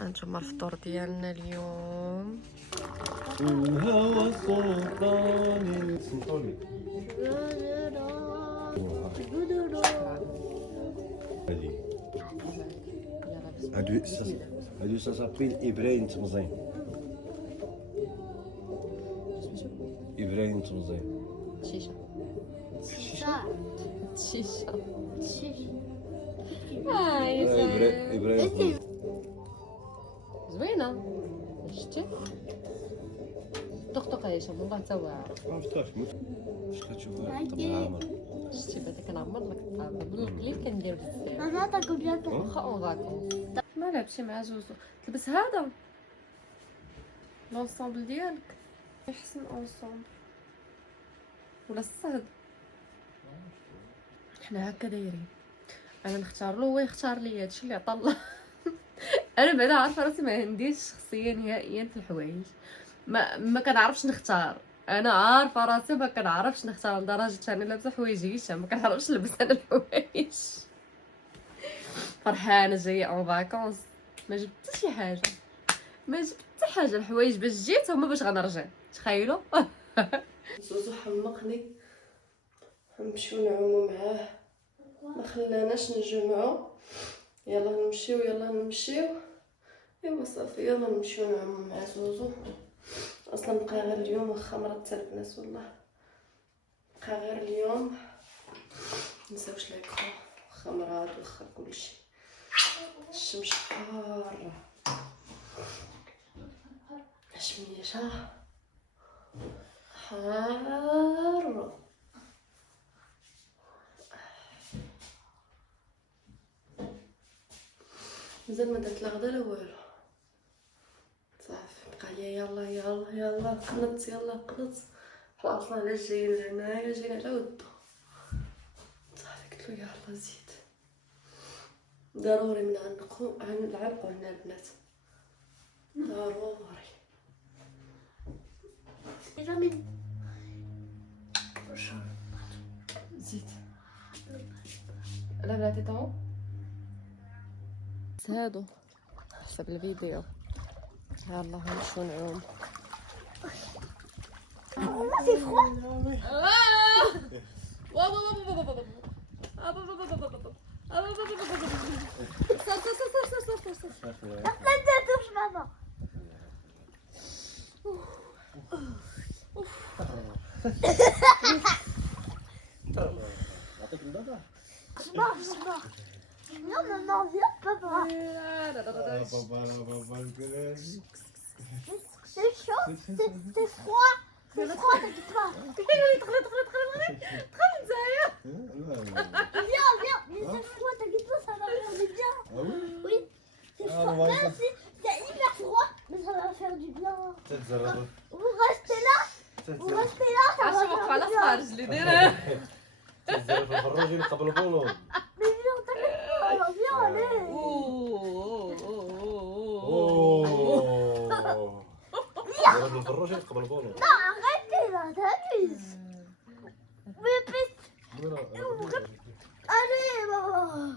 هانتوما الفطور ديالنا اليوم. الهوى السلطاني هادو ساسابيل إبراهيم تمزين. إبراهيم تمزين. شيشه شيشه إبراهيم زوينه. شتي طقطق هشام والله حتى هو عارف. ما فتاش واش كتشوفها طبعا. شتي بعدا كنعمر لك الطابله بالقليل كندير بزاف. انا تاكل بياكل واخا اون فاكونس ما لعبتي مع زوزو. تلبس هذا لونسومبل ديالك يحسن اونسومبل ولا الصهد. حنا هكا دايرين. انا نختار له هو يختار لي هادشي اللي عطا الله. انا بعدا عارفه راسي ما عنديش شخصيه نهائيا في الحوايج. ما كنعرفش نختار. انا عارفه راسي ما كنعرفش نختار لدرجه انا لابسه حوايج هشام ما كنعرفش نلبس انا الحوايج. فرحانه جايه اون فاكونس ما جبت حتى شي حاجه. ما جبت حتى حاجه. الحوايج باش جيت هما باش غنرجع. تخيلوا. زوزو حمقني. نمشيو نعومو معاه ما خلاناش نجمعو. يلا نمشيو يلا نمشيو. ايوا صافي يلا نمشيو نعومو مع زوزو. اصلا بقى غير اليوم واخا مرضت البنات والله بقى غير اليوم. منساوش لاكرون واخا مرض واخا كلشي. الشمس حاره شميشه حاره. مازال ما درت لا غدا لا والو. صافي بقى ليا يلا يلا يلا قنط يلا قنط. خلاص علاش جايين لهنايا جايين على ودو. صافي قلت له يلا زيد ضروري من نلعبوا هنا البنات ضروري. زيد لا بلاتي طون هادو حسب الفيديو. يلا نمشيو نعوم. سي فروا لا تدوش ماما. نعطيك البابا. اسمع Non, maman, viens, papa. C'est chaud, c'est froid. C'est froid, t'inquiète pas. Viens, viens. Mais c'est froid, t'inquiète pas, ça va faire du bien. Ah oui? Oui, c'est froid. Même si c'est hyper froid, mais ça va faire du bien. Vous restez là, ça va faire du bien. تزرف الفراجي قبل البولون. Mais viens, t'inquiète pas, viens, allez. ضرب الفراجي قبل البولون. Non, arrêtez là, t'abuses. Mais allez, maman.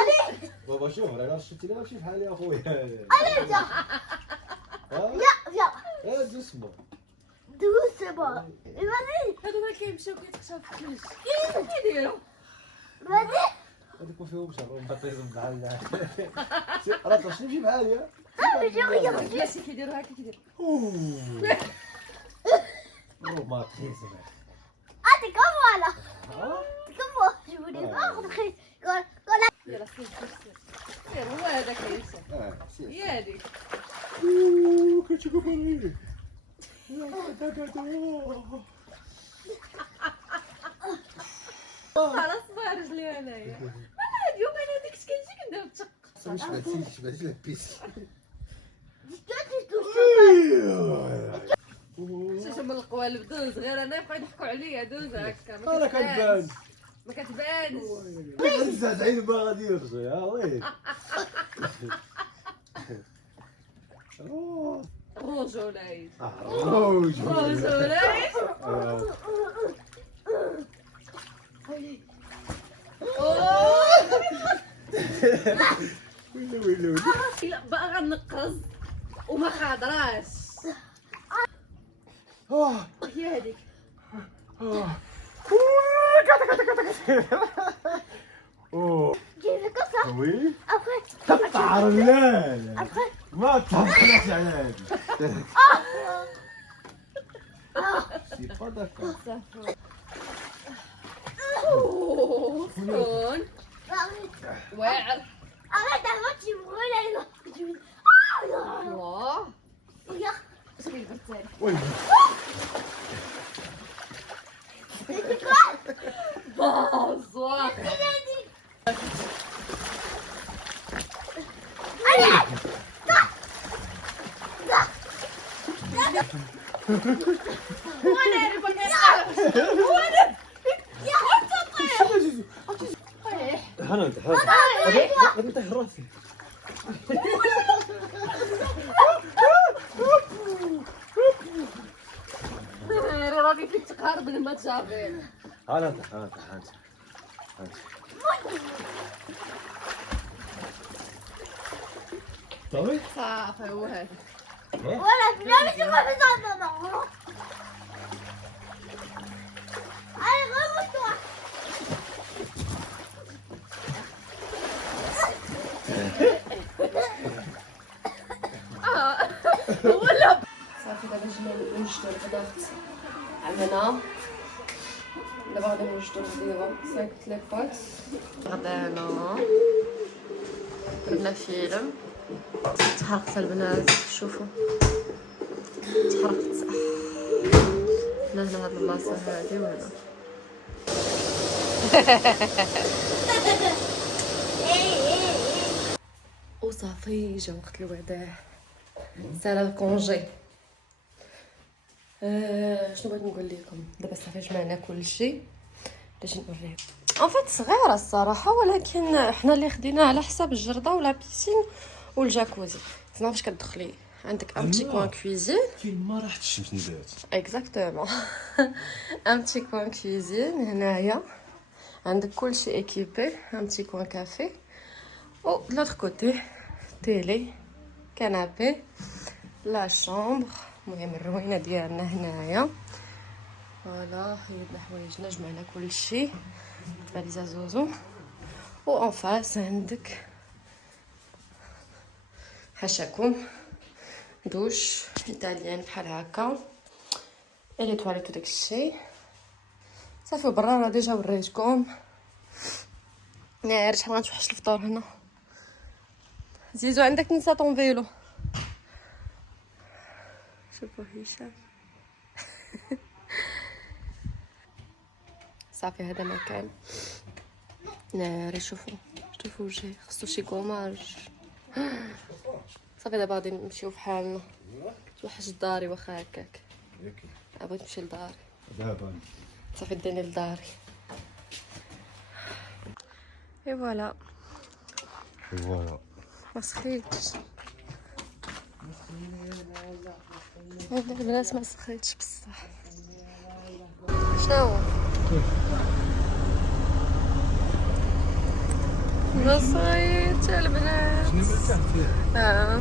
Allez. بابا شوف رانا شفتي لي ماشي بحالي يا خويا. Allez, viens. Viens. doucement. Doucement. Et vas-y. هادو ما كيمشيو كيتخشاو في الثلج. كيديروا Vas-y. هذوك ما فيهمش الروم بطيزم بحالنا. راه تمشي نمشي بحالي. Ah, mais je regarde. بلاتي كيديروا هكا كيديروا. روما تخيزم. Ah, t'es comme moi là. T'es comme moi. Je voulais pas rentrer. Quand la... يلا سير سير هو هذاك يوسف. سير. هي هذيك. كتشوفوا بالي. خلاص ما رجلي انايا. انا اليوم انا هذيك اش كنجي كندير تشق. مش بديش لبيس. شوف من القوالب دوز غير انا يبقاو يضحكوا عليا دوز هكا. انا كنبان. ما كتبانش. زعزعين ما غادي يرجع يا وي. رجوليش. رجوليش. ويلي لا بقى غنقص وما خاضراش. هي هذيك. كيف قصة وي après تقطع رجال ما تهبطش على هذه سي با داكور شكون واعر. arrête avant tu me brûles الله regarde اش كيلبس وي بازواق. هنا غادي نطيح راسي راني فيك تقهر بلا ما تجابر. هانت صافي صافي هو هذا. voilà finalement je me fais ça non allez remonte-toi ولا صافي دابا جينا نوجدو الغداء عملنا. دابا غادي نوجدو الغديوه. صايبت لي بوت غدانا درنا فيلم. تحرقت البنات شوفوا تحرقت هنا هاد البلاصه هادي وهنا. وصافي جا وقت الوداع سالا الكونجي. شنو بغيت نقول لكم دابا صافي جمعنا كلشي باش نوريكم. ان فيت صغيره الصراحه ولكن حنا اللي خديناه على حساب الجرده ولا بيسين والجاكوزي. سما فاش كتدخلي عندك ان بتي كوان كويزين كاين ما راحت الشمس نبات اكزاكتومون ان بتي كوان كويزين هنايا عندك كلشي ايكيبي. ان بتي كوان كافي او لوتر كوتي تيلي كنابي لا شامبر. المهم الروينه ديالنا هنايا. فوالا حيدنا حوايجنا جمعنا كلشي فاليزا زوزو. و ان فاس عندك حاشاكم دوش ايطاليان بحال هكا اي لي تواليت وداكشي. صافي برا راه ديجا وريتكم. ناري شحال غنتوحش الفطور هنا. زيزو عندك نسى طون فيلو. شوفوا هشام. صافي هذا مكان ناري. شوفوا وجهي خصو شي كوماج. صافي دابا غادي نمشيو بحالنا. توحش داري واخا هكاك. بغيت نمشي لداري دابا صافي ديني لداري. اي فوالا ما سخيتش هاد البنات ما سخيتش بصح. شنو ما سخيتش البنات. شنو مرتاح فيها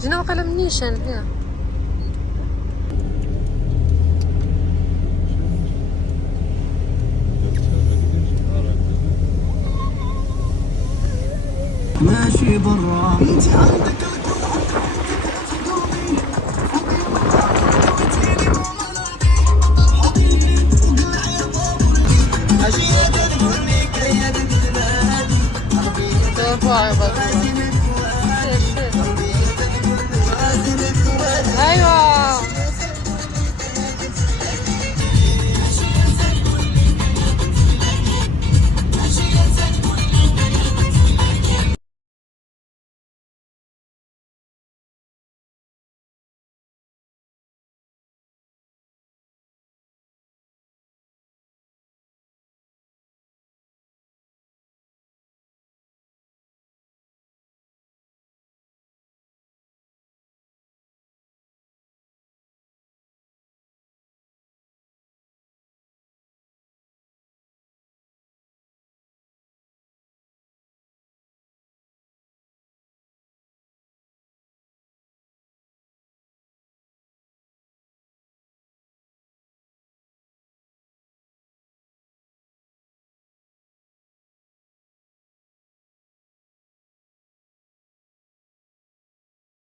جينا واقيلا من نيشان فيها. ماشي برا انت عندك الكل